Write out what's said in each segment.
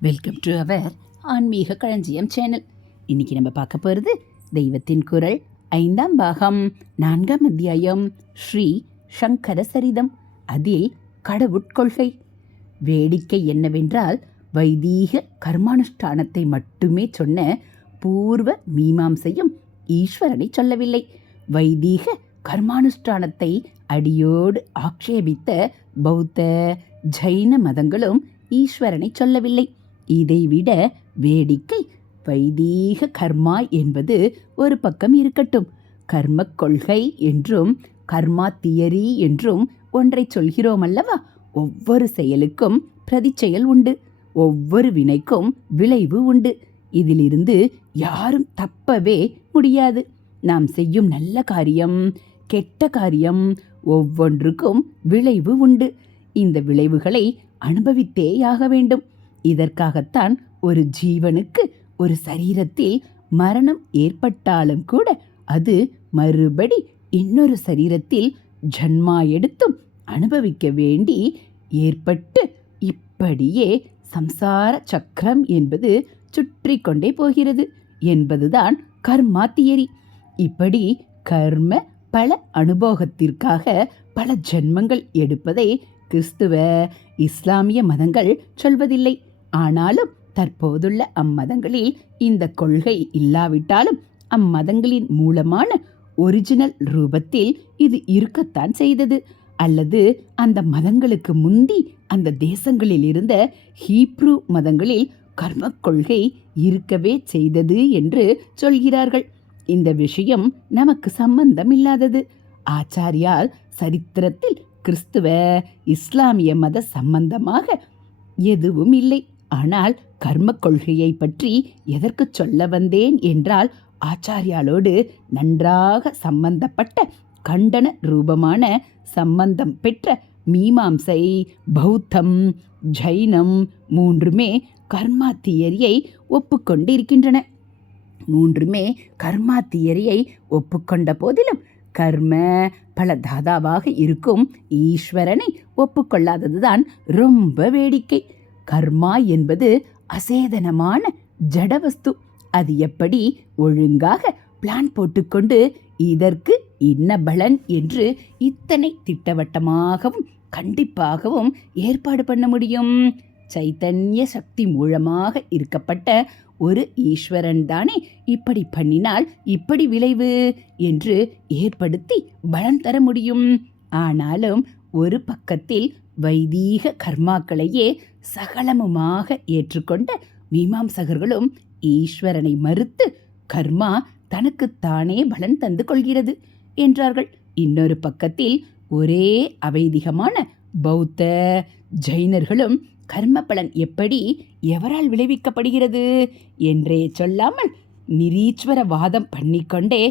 Welcome to our ஆன்மீக களஞ்சியம் channel இன்னைக்கு நம்ம பார்க்க போகிறது தெய்வத்தின் குரல் ஐந்தாம் பாகம் நான்காம் அத்தியாயம் ஸ்ரீ சங்கர சரிதம் அதில் கடவுட்கொள்கை வேடிக்கை என்னவென்றால் வைதீக கர்மானுஷ்டானத்தை மட்டுமே சொன்ன பூர்வ மீமாம்சையும் ஈஸ்வரனை சொல்லவில்லை. வைதீக கர்மானுஷ்டானத்தை அடியோடு ஆக்ஷேபித்த பௌத்த ஜைன மதங்களும் ஈஸ்வரனை சொல்லவில்லை. இதைவிட வேடிக்கை வைதீக கர்மா என்பது ஒரு பக்கம் இருக்கட்டும். கர்ம கொள்கை என்றும் கர்மா தியரி என்றும் ஒன்றை சொல்கிறோம் அல்லவா ஒவ்வொரு செயலுக்கும் பிரதிச்செயல் உண்டு. ஒவ்வொரு வினைக்கும் விளைவு உண்டு. இதிலிருந்து யாரும் தப்பவே முடியாது. நாம் செய்யும் நல்ல காரியம் கெட்ட காரியம் ஒவ்வொன்றுக்கும் விளைவு உண்டு. இந்த விளைவுகளை அனுபவித்தேயாக வேண்டும். இதற்காகத்தான் ஒரு ஜீவனுக்கு ஒரு சரீரத்தில் மரணம் ஏற்பட்டாலும் கூட அது மறுபடி இன்னொரு சரீரத்தில் ஜன்மா எடுத்தும் அனுபவிக்க வேண்டி ஏற்பட்டு இப்படியே சம்சார சக்கரம் என்பது சுற்றி கொண்டே போகிறது என்பதுதான் கர்மா தியரி. இப்படி கர்ம பல அனுபவத்திற்காக பல ஜென்மங்கள் எடுப்பதை கிறிஸ்துவ இஸ்லாமிய மதங்கள் சொல்வதில்லை. ஆனாலும் தற்போதுள்ள அம்மதங்களில் இந்த கொள்கை இல்லாவிட்டாலும் அம்மதங்களின் மூலமான ஒரிஜினல் ரூபத்தில் இது இருக்கத்தான் செய்தது. அல்லது அந்த மதங்களுக்கு முந்தி அந்த தேசங்களில் இருந்த ஹீப்ரு மதங்களில் கர்ம கொள்கை இருக்கவே செய்தது என்று சொல்கிறார்கள். இந்த விஷயம் நமக்கு சம்பந்தம் இல்லாதது ஆச்சாரியால் சரித்திரத்தில் கிறிஸ்துவ இஸ்லாமிய மத சம்பந்தமாக எதுவும் இல்லை. ஆனால் கர்ம கொள்கையை பற்றி எதற்கு சொல்ல வந்தேன் என்றால் ஆச்சாரியாலோடு நன்றாக சம்பந்தப்பட்ட கண்டன ரூபமான சம்பந்தம் பெற்ற மீமாம்சை பௌத்தம் ஜைனம் மூன்றுமே கர்மா தியரியை ஒப்புக்கொண்டிருக்கின்றன மூன்றுமே கர்மா தியரியை ஒப்புக்கொண்ட போதிலும் கர்ம பல தாதாவாக இருக்கும் ஈஸ்வரனை ஒப்புக்கொள்ளாததுதான் ரொம்ப வேடிக்கை. கர்மா என்பது அசேதனமான ஜடவஸ்து. அது எப்படி ஒழுங்காக பிளான் போட்டுக்கொண்டு இதற்கு இன்ன பலன் என்று இத்தனை திட்டவட்டமாகவும் கண்டிப்பாகவும் ஏற்பாடு பண்ண முடியும்? சைத்தன்ய சக்தி மூலமாக இருக்கப்பட்ட ஒரு ஈஸ்வரன் தானே இப்படி பண்ணினால் இப்படி விளைவு என்று ஏற்படுத்தி பலன் தர முடியும். ஆனாலும் ஒரு பக்கத்தில் வைதீக கர்மாக்களையே சகலமுமாக ஏற்றுக்கொண்ட மீமாம்சகர்களும் ஈஸ்வரனை மறுத்து கர்மா தனக்குத்தானே பலன் தந்து கொள்கிறது என்றார்கள். இன்னொரு பக்கத்தில் ஒரே அவைதிகமான பௌத்த ஜைனர்களும் கர்ம பலன் எப்படி எவரால் விளைவிக்கப்படுகிறது என்றே சொல்லாமல் நிரீஸ்வர வாதம் பண்ணிக்கொண்டே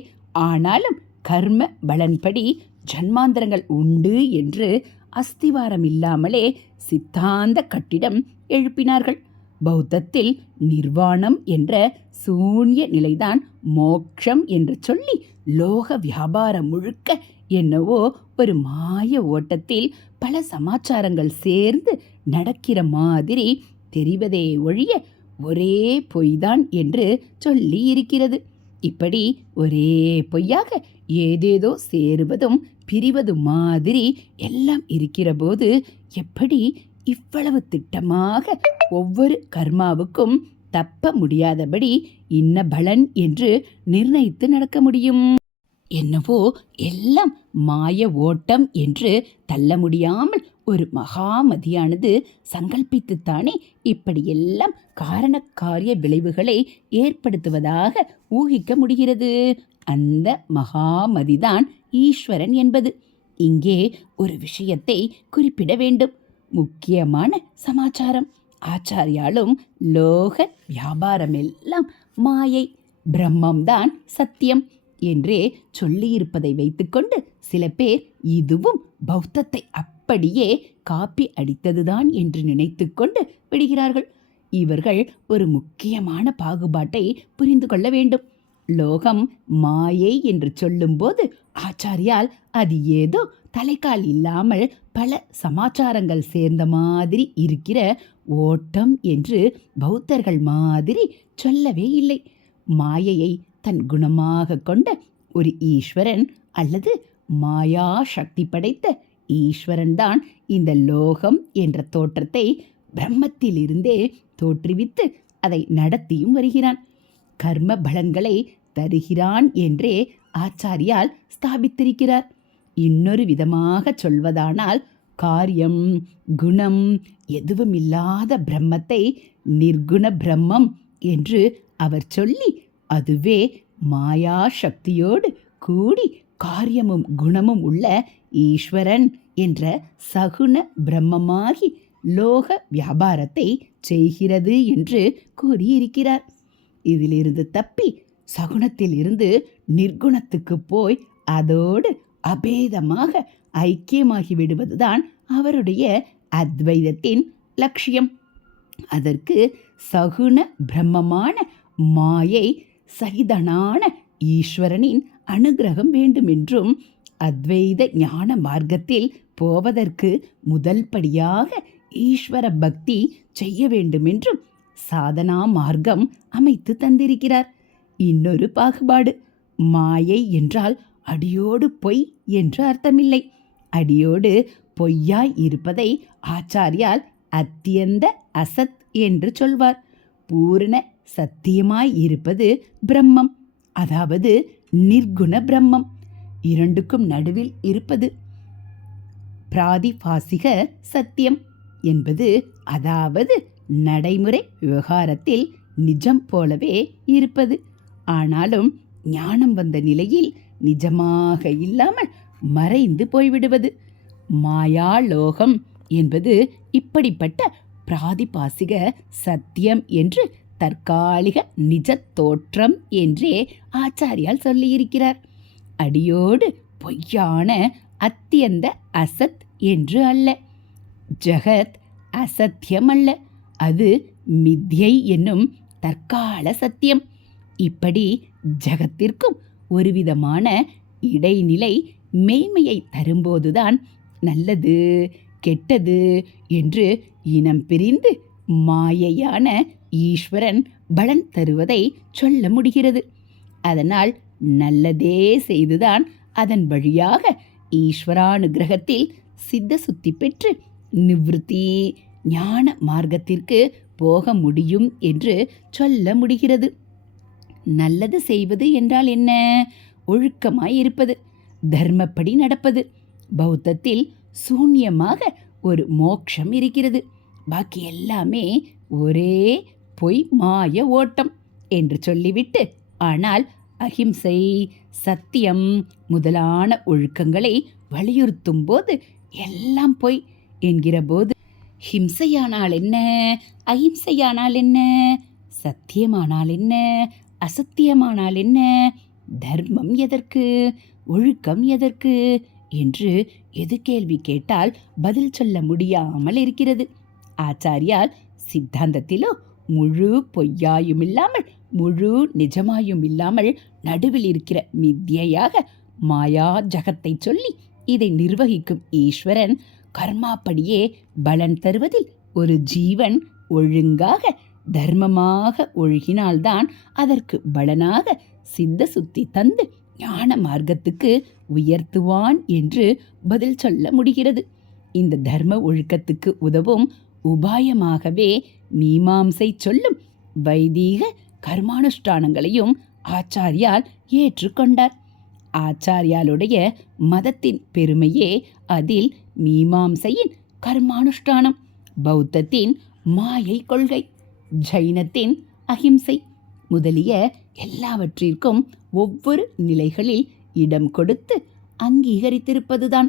ஆனாலும் கர்ம பலன்படி ஜன்மாந்திரங்கள் உண்டு என்று அஸ்திவாரம் இல்லாமலே சித்தாந்த கட்டிடம் எழுப்பினார்கள். பௌத்தத்தில் நிர்வாணம் என்ற சூன்ய நிலைதான் மோக்ஷம் என்று சொல்லி லோக வியாபாரம் முழுக்க என்னவோ ஒரு மாய ஓட்டத்தில் பல சமாச்சாரங்கள் சேர்ந்து நடக்கிற மாதிரி தெரிவதே ஒழிய ஒரே பொய்தான் என்று சொல்லி இருக்கிறது இப்படி ஒரே பொய்யாக ஏதேதோ சேருவதும் பிரிவது மாதிரி எல்லாம் இருக்கிறபோது எப்படி இவ்வளவு திட்டமாக ஒவ்வொரு கர்மாவுக்கும் தப்ப முடியாதபடி இன்ன பலன் என்று நிர்ணயித்து நடக்க முடியும்? என்னவோ எல்லாம் மாய ஓட்டம் என்று தள்ள முடியாமல் ஒரு மகாமதியானது சங்கல்பித்துத்தானே இப்படியெல்லாம் காரண காரிய விளைவுகளை ஏற்படுத்துவதாக ஊகிக்க முடிகிறது. அந்த மகாமதிதான் ஈஸ்வரன் என்பது. இங்கே ஒரு விஷயத்தை குறிப்பிட வேண்டும். முக்கியமான சமாச்சாரம். ஆச்சாரியாலும் லோக வியாபாரமெல்லாம் மாயை. பிரம்மம்தான் சத்தியம் என்றே சொல்லியிருப்பதை வைத்துக்கொண்டு சில பேர் இதுவும் பௌத்தத்தை அப்படியே காப்பி அடித்ததுதான் என்று நினைத்துக்கொண்டு விடுகிறார்கள். இவர்கள் ஒரு முக்கியமான பாகுபாட்டை புரிந்து கொள்ள வேண்டும். லோகம் மாயை என்று சொல்லும்போது ஆச்சாரியால் அது ஏதோ தலைக்கால் இல்லாமல் பல சமாச்சாரங்கள் சேர்ந்த மாதிரி இருக்கிற ஓட்டம் என்று பௌத்தர்கள் மாதிரி சொல்லவே இல்லை. மாயையை தன் குணமாக கொண்ட ஒரு ஈஸ்வரன் அல்லது மாயா சக்தி படைத்த ஈஸ்வரன் தான் இந்த லோகம் என்ற தோற்றத்தை பிரம்மத்திலிருந்தே தோற்றுவித்து அதை நடத்தியும் வருகிறான். கர்ம பலன்களை தருகிறான் என்றே ஆச்சாரியால் ஸ்தாபித்திருக்கிறார். இன்னொரு விதமாக சொல்வதானால் காரியம் குணம் எதுவுமில்லாத பிரம்மத்தை நிர்குண பிரம்மம் என்று அவர் சொல்லி அதுவே மாயா சக்தியோடு கூடி காரியமும் குணமும் உள்ள ஈஸ்வரன் என்ற சகுண பிரம்மமாகி லோக வியாபாரத்தை செய்கிறது என்று கூறியிருக்கிறார். இதிலிருந்து தப்பி சகுனத்தில் இருந்து நிர்குணத்துக்கு போய் அதோடு அபேதமாக ஐக்கியமாகி விடுவதுதான் அவருடைய அத்வைதத்தின் லட்சியம். அதற்கு சகுன பிரம்மமான மாயை சகிதனான ஈஸ்வரனின் அனுகிரகம் வேண்டுமென்றும் அத்வைத ஞான மார்க்கத்தில் போவதற்கு முதல் படியாக ஈஸ்வர பக்தி செய்ய வேண்டுமென்றும் சாதனா மார்க்கம் அமைத்து தந்திருக்கிறார். இன்னொரு பாகுபாடு மாயை என்றால் அடியோடு பொய் என்று அர்த்தமில்லை. அடியோடு பொய்யாய் இருப்பதை ஆச்சாரியால் அத்தியந்த அசத் என்று சொல்வார். பூரண சத்தியமாய் இருப்பது பிரம்மம் அதாவது நிர்குண பிரம்மம். இரண்டுக்கும் நடுவில் இருப்பது பிராதிபாசிக சத்தியம். என்பது அதாவது நடைமுறை விவகாரத்தில் நிஜம் போலவே இருப்பது. ஆனாலும் ஞானம் வந்த நிலையில் நிஜமாக இல்லாமல் மறைந்து போய்விடுவது. மாயாலோகம் என்பது இப்படிப்பட்ட பிராதிபாசிக சத்தியம் என்று தற்காலிக நிஜ தோற்றம் என்றே ஆச்சாரியால் சொல்லியிருக்கிறார். அடியோடு பொய்யான அத்தியந்த அசத் என்று அல்ல. ஜகத் அசத்தியம் அல்ல அது மித்யை என்னும் தற்கால சத்தியம். இப்படி ஜகத்திற்கும் ஒருவிதமான இடைநிலை மெய்மையை தரும்போதுதான் நல்லது கெட்டது என்று இனம் பிரிந்து மாயையான ஈஸ்வரன் பலன் தருவதை சொல்ல முடிகிறது. அதனால் நல்லதே செய்துதான் அதன் வழியாக ஈஸ்வரானுகிரகத்தில் சித்த சுத்தி பெற்று நிவிருத்தி ஞான மார்க்கத்திற்கு போக முடியும் என்று சொல்ல முடிகிறது. நல்லது செய்வது என்றால் என்ன? ஒழுக்கமாய் இருப்பது தர்மப்படி நடப்பது. பௌத்தத்தில் சூன்யமாக ஒரு மோட்சம் இருக்கிறது. பாக்கி எல்லாமே ஒரே பொய் மாய ஓட்டம் என்று சொல்லிவிட்டு ஆனால் அஹிம்சை சத்தியம் முதலான ஒழுக்கங்களை வலியுறுத்தும் போது எல்லாம் பொய். என்கிற போது ஹிம்சையானால் என்ன? அஹிம்சையானால் என்ன? சத்தியமானால் என்ன? அசத்தியமானால் என்ன? தர்மம் எதற்கு? ஒழுக்கம் எதற்கு? என்று எது கேள்வி கேட்டால் பதில் சொல்ல முடியாமல் இருக்கிறது. ஆச்சாரியால் சித்தாந்தத்திலோ முழு பொய்யாயும் இல்லாமல் முழு நிஜமாயும் இல்லாமல் நடுவில் இருக்கிற மித்தியையாக மாயா ஜகத்தை சொல்லி இதை நிர்வகிக்கும் ஈஸ்வரன் கர்மாப்படியே பலன் தருவதில் ஒரு ஜீவன் ஒழுங்காக தர்மமாக ஒழுகினால்தான் அதற்கு பலனாக சித்த சுத்தி தந்து ஞான மார்க்கத்துக்கு உயர்த்துவான் என்று பதில் சொல்ல முடிகிறது. இந்த தர்ம ஒழுக்கத்துக்கு உதவும் உபாயமாகவே மீமாம்சை சொல்லும் வைதீக கர்மானுஷ்டானங்களையும் ஆச்சாரியால் ஏற்றுக்கொண்டார். ஆச்சாரியாலுடைய மதத்தின் பெருமையே அதில் மீமாம்சையின் கர்மானுஷ்டானம் பௌத்தத்தின் மாயை கொள்கை ஜைனத்தின் அஹிம்சை முதலிய எல்லாவற்றிற்கும் ஒவ்வொரு நிலைகளில் இடம் கொடுத்து அங்கீகரித்திருப்பதுதான்.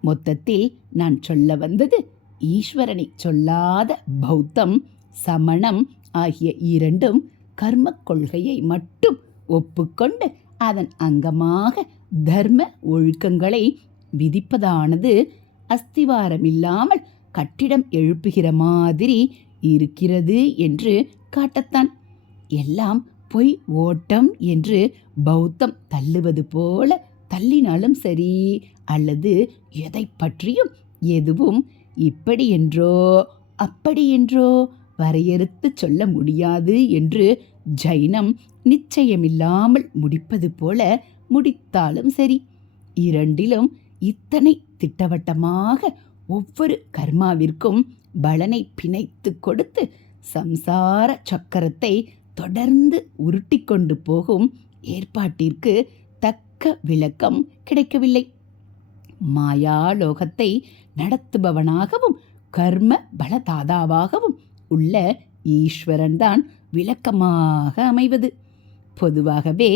மொத்தத்தில் நான் சொல்ல வந்தது ஈஸ்வரனை சொல்லாத பௌத்தம் சமணம் ஆகிய இரண்டும் கர்ம கொள்கையை மட்டும் ஒப்புக்கொண்டு அதன் அங்கமாக தர்ம ஒழுக்கங்களை விதிப்பதானது அஸ்திவாரமில்லாமல் கட்டிடம் எழுப்புகிற மாதிரி இருக்கிறது என்று காட்டத்தான். எல்லாம் பொய் ஓட்டம் என்று பௌத்தம் தள்ளுவது போல தள்ளினாலும் சரி அல்லது எதை பற்றியும் எதுவும் இப்படி என்றோ அப்படி என்றோ வரையறுத்து சொல்ல முடியாது என்று ஜைனம் நிச்சயமில்லாமல் முடிப்பது போல முடித்தாலும் சரி. இரண்டிலும் இத்தனை திட்டவட்டமாக ஒவ்வொரு கர்மாவிற்கும் பலனை பிணைத்து கொடுத்து சம்சார சக்கரத்தை தொடர்ந்து உருட்டி கொண்டு போகும் ஏற்பாட்டிற்கு தக்க விளக்கம் கிடைக்கவில்லை. மாயாலோகத்தை நடத்துபவனாகவும் கர்ம பலதாதாவாகவும் உள்ள ஈஸ்வரன்தான் விளக்கமாக அமைவது. பொதுவாகவே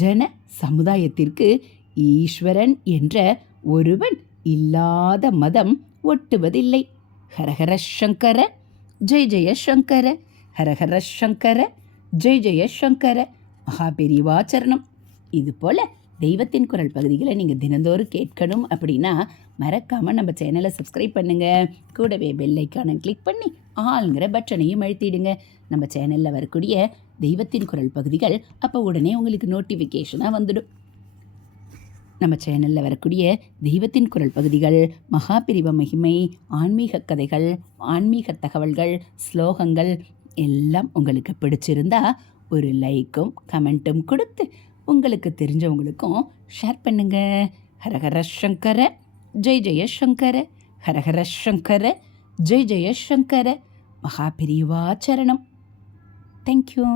ஜன சமுதாயத்திற்கு ஈஸ்வரன் என்ற ஒருவன் இல்லாத மதம் ஒட்டுவதில்லை. ஹரஹர சங்கர ஜெய் ஜெய சங்கர ஹரஹர சங்கர ஜெய் ஜெய சங்கர மகாபெரிவாச்சரணம் இதுபோல் தெய்வத்தின் குரல் பகுதிகளை நீங்கள் தினந்தோறும் கேட்கணும் அப்படின்னா மறக்காமல் நம்ம சேனலை சப்ஸ்கிரைப் பண்ணுங்கள் கூடவே பெல்லைக்கான கிளிக் பண்ணி ஆளுங்கிற பட்டனையும் அழுத்திடுங்க. நம்ம சேனலில் வரக்கூடிய தெய்வத்தின் குரல் பகுதிகள் அப்போ உடனே உங்களுக்கு நோட்டிஃபிகேஷனாக வந்துடும். நம்ம சேனலில் வரக்கூடிய தெய்வத்தின் குரல் பகுதிகள் மகாபிரிவ மகிமை ஆன்மீக கதைகள் ஆன்மீக தகவல்கள் ஸ்லோகங்கள் எல்லாம் உங்களுக்கு பிடிச்சிருந்தா ஒரு லைக்கும் கமெண்ட்டும் கொடுத்து உங்களுக்கு தெரிஞ்சவங்களுக்கும் ஷேர் பண்ணுங்க. ஹரஹர சங்கர ஜெய் ஜெயசங்கர ஹரஹர சங்கர ஜெய் ஜெய சங்கர மகாபிரிவாச்சரணம் தேங்க்யூ